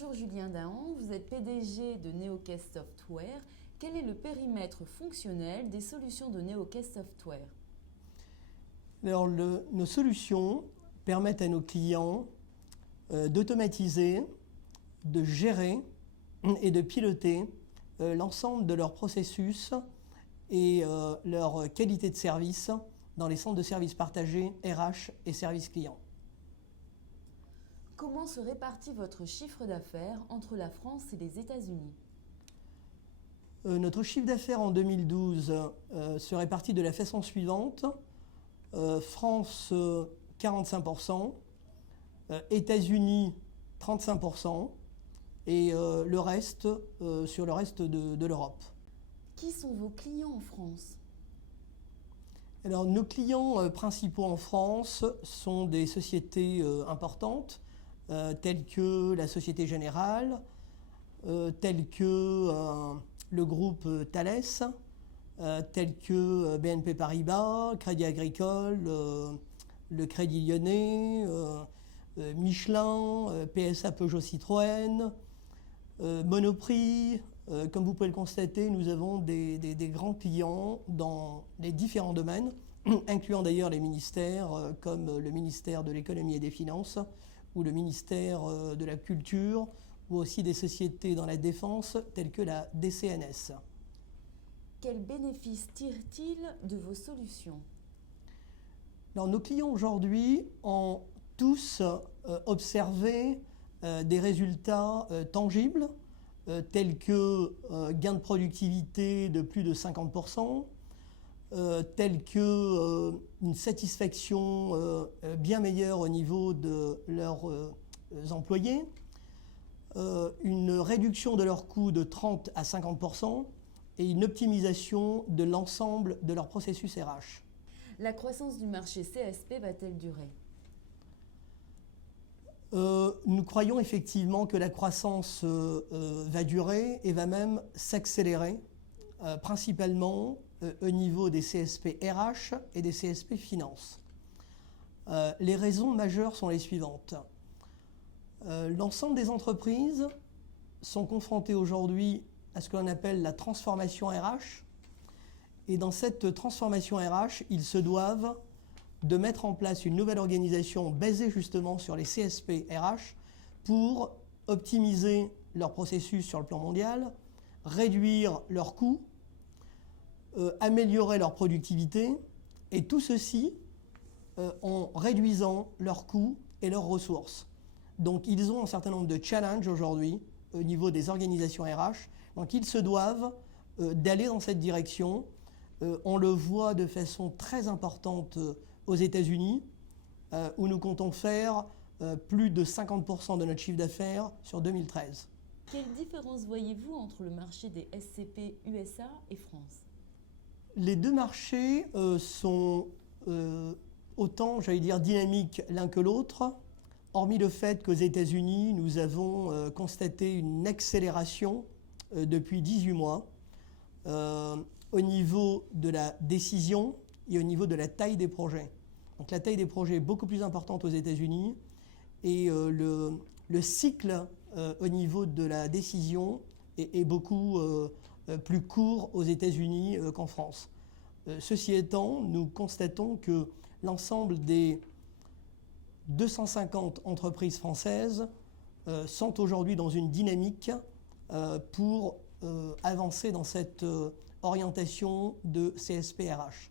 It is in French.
Bonjour Julien Dahan, vous êtes PDG de Neocast Software. Quel est le périmètre fonctionnel des solutions de Neocast Software? Alors, nos solutions permettent à nos clients d'automatiser, de gérer et de piloter l'ensemble de leurs processus et leur qualité de service dans les centres de services partagés RH et services clients. Comment se répartit votre chiffre d'affaires entre la France et les États-Unis? Notre chiffre d'affaires en 2012 se répartit de la façon suivante. France 45%, États-Unis 35% et le reste sur le reste de l'Europe. Qui sont vos clients en France? Alors, nos clients principaux en France sont des sociétés importantes telles que la Société Générale, telles que le groupe Thales, tels que BNP Paribas, Crédit Agricole, le Crédit Lyonnais, Michelin, PSA Peugeot Citroën, Monoprix. Comme vous pouvez le constater, nous avons des grands clients dans les différents domaines, incluant d'ailleurs les ministères comme le ministère de l'économie et des finances ou le ministère de la culture, ou aussi des sociétés dans la défense telles que la DCNS. Quels bénéfices tirent-ils de vos solutions? Alors, nos clients aujourd'hui ont tous observé des résultats tangibles tels que gains de productivité de plus de 50%, tels que une satisfaction bien meilleure au niveau de leurs employés, une réduction de leurs coûts de 30 à 50%, et une optimisation de l'ensemble de leur processus RH. La croissance du marché CSP va-t-elle durer? Nous croyons effectivement que la croissance va durer et va même s'accélérer, principalement au niveau des CSP RH et des CSP Finance. Les raisons majeures sont les suivantes. L'ensemble des entreprises sont confrontées aujourd'hui à ce que l'on appelle la transformation RH. Et dans cette transformation RH, ils se doivent de mettre en place une nouvelle organisation basée justement sur les CSP RH pour optimiser leur processus sur le plan mondial, réduire leurs coûts, améliorer leur productivité, et tout ceci en réduisant leurs coûts et leurs ressources. Donc ils ont un certain nombre de challenges aujourd'hui au niveau des organisations RH. Donc ils se doivent d'aller dans cette direction. On le voit de façon très importante aux États-Unis, où nous comptons faire plus de 50% de notre chiffre d'affaires sur 2013. Quelle différence voyez-vous entre le marché des SCP USA et France? Les deux marchés sont autant, j'allais dire, dynamiques l'un que l'autre, hormis le fait qu'aux États-Unis, nous avons constaté une accélération depuis 18 mois au niveau de la décision et au niveau de la taille des projets. Donc la taille des projets est beaucoup plus importante aux États-Unis et le cycle au niveau de la décision est beaucoup plus court aux États-Unis qu'en France. Ceci étant, nous constatons que l'ensemble des 250 entreprises françaises sont aujourd'hui dans une dynamique pour avancer dans cette orientation de CSP RH.